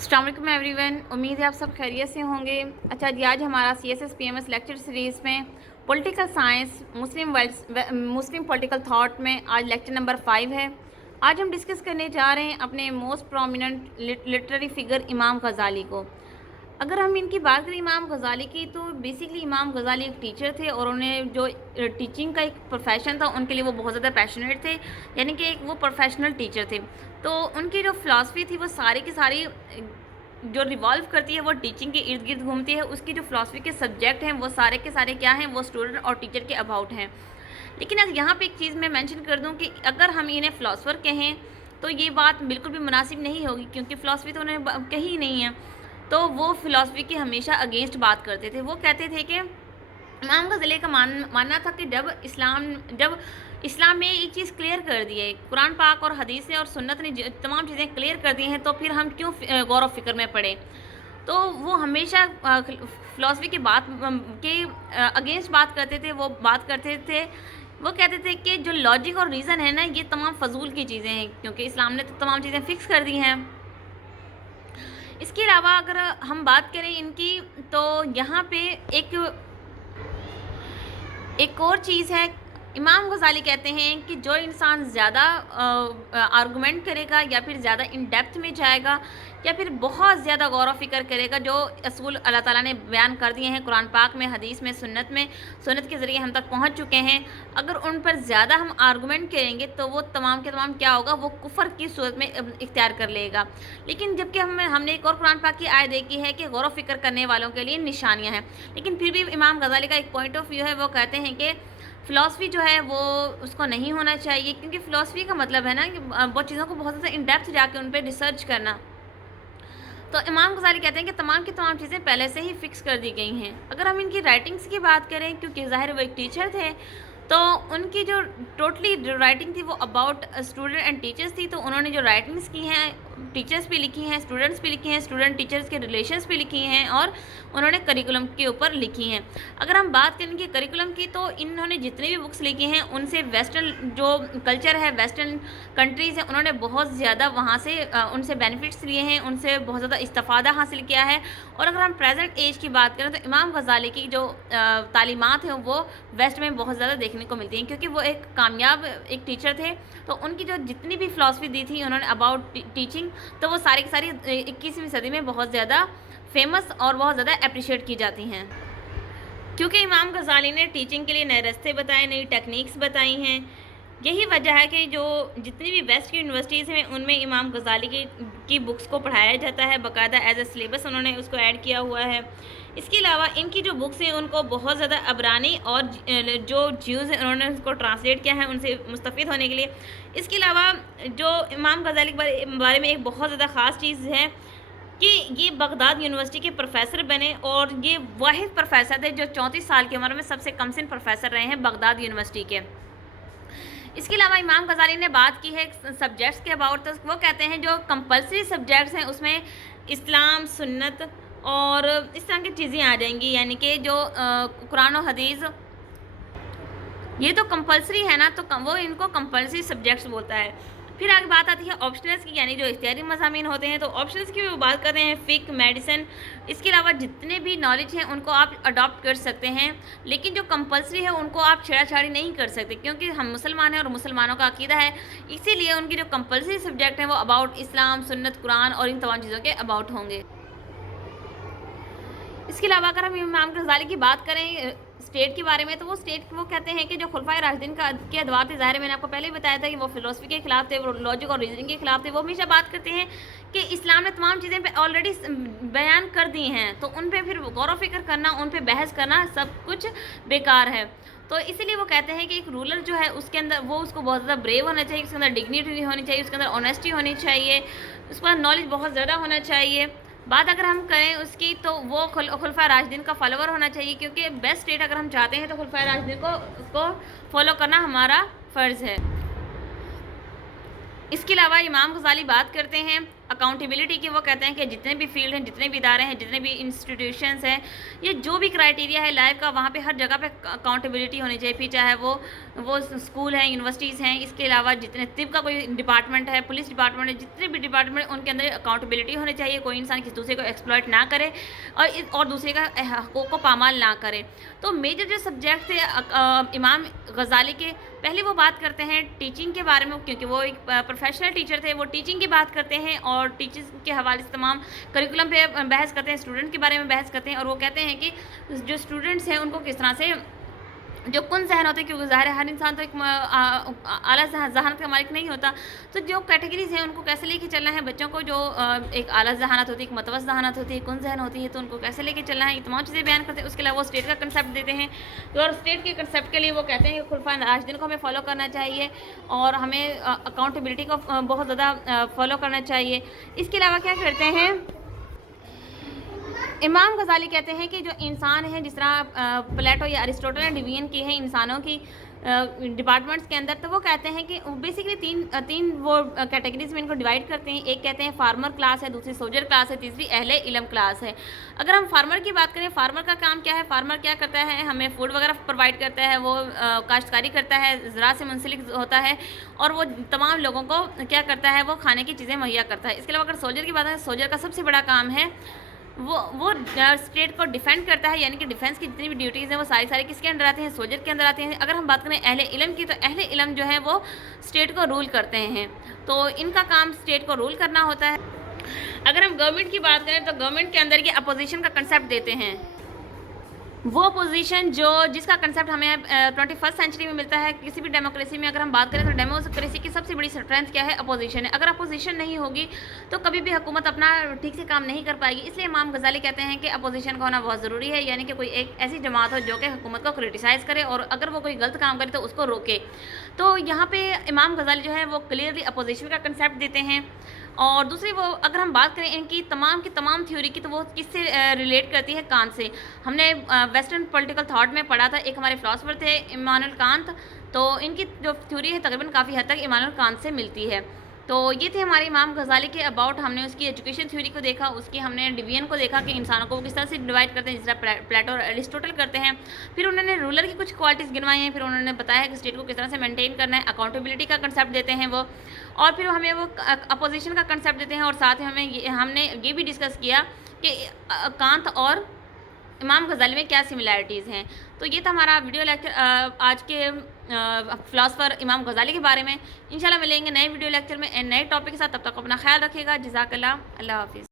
السلام علیکم every one, امید ہے آپ سب خیریت سے ہوں گے۔ اچھا جی، آج ہمارا CSS PMS لیکچر سیریز میں پولیٹیکل سائنس مسلم پولیٹیکل تھاٹ میں آج لیکچر نمبر 5 ہے۔ آج ہم ڈسکس کرنے جا رہے ہیں اپنے موسٹ پرومیننٹ لٹریری فگر امام غزالی کو۔ اگر ہم ان کی بات کریں امام غزالی کی، تو بیسکلی امام غزالی ایک ٹیچر تھے اور انہیں جو ٹیچنگ کا ایک پروفیشن تھا ان کے لیے وہ بہت زیادہ پیشنیٹ تھے، یعنی کہ وہ پروفیشنل ٹیچر تھے۔ تو ان کی جو فلاسفی تھی وہ ساری کی ساری جو ریوالو کرتی ہے وہ ٹیچنگ کے ارد گرد گھومتی ہے۔ اس کی جو فلاسفی کے سبجیکٹ ہیں وہ سارے کے سارے کیا ہیں، وہ اسٹوڈنٹ اور ٹیچر کے اباؤٹ ہیں۔ لیکن یہاں پہ ایک چیز میں مینشن کر دوں کہ اگر ہم انہیں فلاسفر کہیں تو یہ بات بالکل بھی مناسب نہیں ہوگی، کیونکہ فلاسفی تو انہوں نے کہی نہیں ہے۔ تو وہ فلاسفی کی ہمیشہ اگینسٹ بات کرتے تھے۔ وہ کہتے تھے کہ امام غزالی کا ماننا تھا کہ جب اسلام میں ایک چیز کلیئر کر دی ہے، قرآن پاک اور حدیث اور سنت نے تمام چیزیں کلیئر کر دی ہیں، تو پھر ہم کیوں غور و فکر میں پڑیں۔ تو وہ ہمیشہ فلاسفی کے اگینسٹ بات کرتے تھے۔ وہ بات کرتے تھے، وہ کہتے تھے کہ جو لاجک اور ریزن ہے نا، یہ تمام فضول کی چیزیں ہیں، کیونکہ اسلام نے تو تمام چیزیں فکس کر دی ہیں۔ اس کے علاوہ اگر ہم بات کریں ان کی، تو یہاں پہ ایک اور چیز ہے۔ امام غزالی کہتے ہیں کہ جو انسان زیادہ آرگومنٹ کرے گا، یا پھر زیادہ ان ڈیپتھ میں جائے گا، یا پھر بہت زیادہ غور و فکر کرے گا، جو اصول اللہ تعالیٰ نے بیان کر دیے ہیں قرآن پاک میں، حدیث میں، سنت کے ذریعے ہم تک پہنچ چکے ہیں، اگر ان پر زیادہ ہم آرگومنٹ کریں گے تو وہ تمام کے تمام کیا ہوگا، وہ کفر کی صورت میں اختیار کر لے گا۔ لیکن جبکہ ہم نے ایک اور قرآن پاک کی آیت دیکھی ہے کہ غور و فکر کرنے والوں کے لیے نشانیاں ہیں، لیکن پھر بھی امام غزالی کا ایک پوائنٹ آف ویو ہے۔ وہ کہتے ہیں کہ فلاسفی جو ہے وہ اس کو نہیں ہونا چاہیے، کیونکہ فلاسفی کا مطلب ہے نا کہ بہت چیزوں کو بہت زیادہ ان ڈیپتھ جا کے ان پہ ریسرچ کرنا۔ تو امام غزالی کہتے ہیں کہ تمام کی تمام چیزیں پہلے سے ہی فکس کر دی گئی ہیں۔ اگر ہم ان کی رائٹنگس کی بات کریں، کیونکہ ظاہر وہ ایک ٹیچر تھے، تو ان کی جو ٹوٹلی رائٹنگ تھی وہ اباؤٹ اسٹوڈنٹ اینڈ ٹیچرس تھی۔ تو انہوں نے جو رائٹنگس کی ہیں، ٹیچرس پہ لکھی ہیں، اسٹوڈنٹس پہ لکھی ہیں، اسٹوڈنٹ ٹیچرس کے ریلیشنس پہ لکھی ہیں، اور انہوں نے کریکولم کے اوپر لکھی ہیں۔ اگر ہم بات کریں کہ کریکولم کی، تو انہوں نے جتنی بھی بکس لکھی ہیں ان سے ویسٹرن جو کلچر ہے، ویسٹرن کنٹریز ہیں، انہوں نے بہت زیادہ وہاں سے ان سے بینیفٹس لیے ہیں، ان سے بہت زیادہ استفادہ حاصل کیا ہے۔ اور اگر ہم پریزنٹ ایج کی بات کریں تو امام غزالی کی جو تعلیمات ہیں وہ ویسٹ میں بہت زیادہ دیکھنے کو ملتی ہیں، کیونکہ وہ ایک کامیاب ایک ٹیچر تھے۔ تو ان کی جو جتنی بھی فلاسفی دی تھی انہوں نے اباؤٹ ٹیچنگ، تو وہ ساری کی ساری 21ویں صدی میں بہت زیادہ فیمس اور بہت زیادہ اپریشیٹ کی جاتی ہیں، کیونکہ امام غزالی نے ٹیچنگ کے لیے نئے راستے بتائے، نئی ٹیکنیکس بتائی ہیں۔ یہی وجہ ہے کہ جو جتنی بھی ویسٹ کی یونیورسٹیز ہیں ان میں امام غزالی کی بکس کو پڑھایا جاتا ہے، باقاعدہ ایز اے سلیبس انہوں نے اس کو ایڈ کیا ہوا ہے۔ اس کے علاوہ ان کی جو بکس ہیں ان کو بہت زیادہ عبرانی اور جو جیوز ہیں انہوں نے اس کو ٹرانسلیٹ کیا ہے ان سے مستفید ہونے کے لیے۔ اس کے علاوہ جو امام غزالی کے بارے میں ایک بہت زیادہ خاص چیز ہے کہ یہ بغداد یونیورسٹی کے پروفیسر بنے، اور یہ واحد پروفیسر تھے جو 34 سال کی عمر میں سب سے کم سن پروفیسر رہے ہیں بغداد یونیورسٹی کے۔ اس کے علاوہ امام غزالی نے بات کی ہے سبجیکٹس کے اباؤٹ، تو وہ کہتے ہیں جو کمپلسری سبجیکٹس ہیں اس میں اسلام، سنت اور اس طرح کی چیزیں آ جائیں گی، یعنی کہ جو قرآن و حدیث یہ تو کمپلسری ہے نا، تو وہ ان کو کمپلسری سبجیکٹس بولتا ہے۔ پھر آگے بات آتی ہے آپشنلس کی، یعنی جو اختیاری مضامین ہوتے ہیں، تو آپشنلس کی بھی بات کرتے ہیں، فقہ، میڈیسن، اس کے علاوہ جتنے بھی نالج ہیں ان کو آپ اڈاپٹ کر سکتے ہیں، لیکن جو کمپلسری ہے ان کو آپ چھیڑا چھاڑی نہیں کر سکتے، کیونکہ ہم مسلمان ہیں اور مسلمانوں کا عقیدہ ہے، اسی لیے ان کی جو کمپلسری سبجیکٹ ہیں وہ اباؤٹ اسلام، سنت، قرآن اور ان تمام چیزوں کے اباؤٹ ہوں گے۔ اس کے علاوہ اگر ہم امام غزالی کی بات کریں اسٹیٹ کے بارے میں، تو وہ کہتے ہیں کہ جو خلفائے راشدین کے ادوار تھے، ظاہر ہے میں نے آپ کو پہلے ہی بتایا تھا کہ وہ فلسفی کے خلاف تھے، وہ لاجک اور ریزننگ کے خلاف تھے۔ وہ ہمیشہ بات کرتے ہیں کہ اسلام نے تمام چیزیں پہ آلریڈی بیان کر دی ہیں، تو ان پہ پھر غور و فکر کرنا، ان پہ بحث کرنا سب کچھ بیکار ہے۔ تو اسی لیے وہ کہتے ہیں کہ ایک رولر جو ہے اس کے اندر وہ اس کو بہت زیادہ بریو ہونا چاہیے، اس کے اندر ڈگنیٹی ہونی چاہیے، اس کے اندر آنیسٹی ہونی چاہیے، اس پر نالج بہت زیادہ ہونا چاہیے۔ بات اگر ہم کریں اس کی، تو وہ خلفائے راشدین کا فالوور ہونا چاہیے، کیونکہ بیسٹ اسٹیٹ اگر ہم چاہتے ہیں تو خلفائے راشدین کو فالو کرنا ہمارا فرض ہے۔ اس کے علاوہ امام غزالی بات کرتے ہیں اکاؤنٹیبلٹی کی وہ کہتے ہیں کہ جتنے بھی فیلڈ ہیں، جتنے بھی ادارے ہیں، جتنے بھی انسٹیٹیوشنس ہیں، یہ جو بھی کرائٹیریا ہے لائف کا، وہاں پہ ہر جگہ پہ اکاؤنٹیبلٹی ہونی چاہیے، پھر چاہے وہ اسکول ہیں، یونیورسٹیز ہیں، اس کے علاوہ جتنے طب کا کوئی ڈپارٹمنٹ ہے، پولیس ڈپارٹمنٹ ہے، جتنے بھی ڈپارٹمنٹ ہیں ان کے اندر اکاؤنٹیبلٹی ہونی چاہیے، کوئی انسان کسی دوسرے کو ایکسپلائٹ نہ کرے اور دوسرے کا حقوق کو پامال نہ کرے۔ تو میجر جو سبجیکٹ تھے امام غزالی کے، پہلے وہ بات کرتے ہیں ٹیچنگ کے بارے میں، کیونکہ وہ ایک پروفیشنل ٹیچر تھے، وہ ٹیچنگ کی بات کرتے ہیں اور ٹیچرز کے حوالے سے تمام کریکولم پہ بحث کرتے ہیں، اسٹوڈنٹ کے بارے میں بحث کرتے ہیں، اور وہ کہتے ہیں کہ جو اسٹوڈنٹس ہیں ان کو کس طرح سے جو کن ذہن ہوتے ہیں، کیونکہ ظاہر ہے ہر انسان تو ایک اعلیٰ ذہانت کا مالک نہیں ہوتا، تو جو کیٹیگریز ہیں ان کو کیسے لے کے چلنا ہے، بچوں کو جو ایک اعلیٰ ذہانت ہوتی ہے، ایک متوسط ذہانت ہوتی ہے، کن ذہن ہوتی ہے، تو ان کو کیسے لے کے چلنا ہے، یہ تمام چیزیں بیان کرتے ہیں۔ اس کے علاوہ وہ اسٹیٹ کا کنسیپٹ دیتے ہیں، اور اسٹیٹ کے کنسیپٹ کے لیے وہ کہتے ہیں کہ خلفائے راشدین کو ہمیں فالو کرنا چاہیے اور ہمیں اکاؤنٹیبلٹی کو بہت زیادہ فالو کرنا چاہیے۔ اس کے علاوہ کیا کرتے ہیں، امام غزالی کہتے ہیں کہ جو انسان ہیں، جس طرح پلیٹو یا ارسطوٹل نے ڈویژن کی ہے انسانوں کی ڈپارٹمنٹس کے اندر، تو وہ کہتے ہیں کہ بیسکلی تین وہ کیٹیگریز میں ان کو ڈیوائڈ کرتے ہیں۔ ایک کہتے ہیں فارمر کلاس ہے، دوسری سولجر کلاس ہے، تیسری اہل علم کلاس ہے۔ اگر ہم فارمر کی بات کریں، فارمر کا کام کیا ہے، فارمر کیا کرتا ہے، ہمیں فوڈ وغیرہ پرووائڈ کرتا ہے، وہ کاشتکاری کرتا ہے، زراعت سے منسلک ہوتا ہے، اور وہ تمام لوگوں کو کیا کرتا ہے، وہ کھانے کی چیزیں مہیا کرتا ہے۔ اس کے علاوہ اگر سولجر کی بات کریں، سولجر کا سب سے بڑا کام ہے وہ اسٹیٹ کو ڈیفینڈ کرتا ہے، یعنی کہ ڈیفینس کی جتنی بھی ڈیوٹیز ہیں وہ ساری کس کے اندر آتے ہیں، سولجر کے اندر آتے ہیں۔ اگر ہم بات کریں اہل علم کی، تو اہل علم جو ہے وہ اسٹیٹ کو رول کرتے ہیں، تو ان کا کام اسٹیٹ کو رول کرنا ہوتا ہے۔ اگر ہم گورنمنٹ کی بات کریں تو گورنمنٹ کے اندر یہ اپوزیشن کا کنسیپٹ دیتے ہیں، وہ اپوزیشن جس کا کنسیپٹ ہمیں 21 سینچری میں ملتا ہے۔ کسی بھی ڈیموکریسی میں اگر ہم بات کریں تو ڈیموکریسی کی سب سے بڑی اسٹرینتھ کیا ہے، اپوزیشن ہے۔ اگر اپوزیشن نہیں ہوگی تو کبھی بھی حکومت اپنا ٹھیک سے کام نہیں کر پائے گی، اس لیے امام غزالی کہتے ہیں کہ اپوزیشن کا ہونا بہت ضروری ہے، یعنی کہ کوئی ایک ایسی جماعت ہو جو کہ حکومت کو کرٹیسائز کرے، اور اگر وہ کوئی غلط کام کرے تو اس کو روکے۔ تو یہاں پہ امام غزالی جو ہے وہ کلیئرلی اپوزیشن کا کنسیپٹ دیتے ہیں۔ اور دوسری وہ اگر ہم بات کریں ان کی تمام تھیوری کی، تو وہ کس سے ریلیٹ کرتی ہے، کانٹ سے۔ ہم نے ویسٹرن پولیٹیکل تھاٹ میں پڑھا تھا، ایک ہمارے فلاسفر تھے امانوئل کانت، تو ان کی جو تھیوری ہے تقریباً کافی حد تک امانوئل کانت سے ملتی ہے۔ تو یہ تھے ہمارے امام غزالی کے اباؤٹ، ہم نے اس کی ایجوکیشن تھیوری کو دیکھا، اس کی ہم نے ڈویژن کو دیکھا کہ انسانوں کو وہ کس طرح سے ڈیوائڈ کرتے ہیں، جس طرح پلیٹو اور ارسطوٹل کرتے ہیں۔ پھر انہوں نے رولر کی کچھ کوالٹیز گنوائی ہیں، پھر انہوں نے بتایا کہ اسٹیٹ کو کس طرح سے مینٹین کرنا ہے، اکاؤنٹیبلٹی کا کنسیپٹ دیتے ہیں وہ، اور پھر ہمیں وہ اپوزیشن کا کنسیپٹ دیتے ہیں، اور ساتھ ہی ہم نے یہ بھی ڈسکس کیا کہ کانت اور امام غزالی میں کیا سملیرٹیز ہیں۔ تو یہ تھا ہمارا ویڈیو لیکچر آج کے فلاسفر امام غزالی کے بارے میں۔ انشاءاللہ ملیں گے نئے ویڈیو لیکچر میں نئے ٹاپک کے ساتھ، تب تک اپنا خیال رکھیے گا۔ جزاک اللہ، اللہ حافظ۔